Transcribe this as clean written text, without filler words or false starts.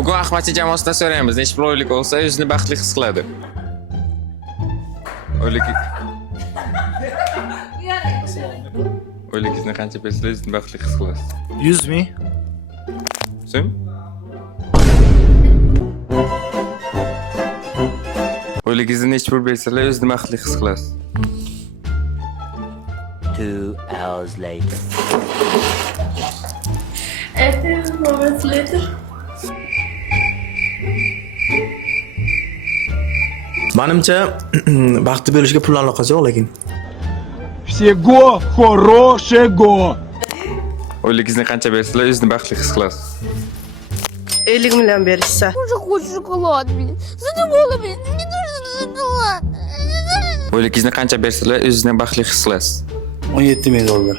Bugun Ahmadchi jamoasidan so'raymiz, necha pul oylik olsa o'zini baxtli his qiladi. Oyligingizni qancha bersangiz o'zini baxtli his qilasiz? 100 ming. So'm? Oyligingizni necha pul bersangiz o'zini baxtli his qilasiz? 2 hours later. 8 moments later. Menimcha baxtli bo'lishga pul aloqasi yo'q lekin. Всего хорошего! Oyligingizni qancha bersangiz o'zini baxtli his qilasiz? 50 million berishsa. Уже хочешь шоколад, блин. Задумала, блин. Мне нужен шоколад. Oyligingizni qancha bersangiz o'zini baxtli his qilasiz? 17 ming dollar.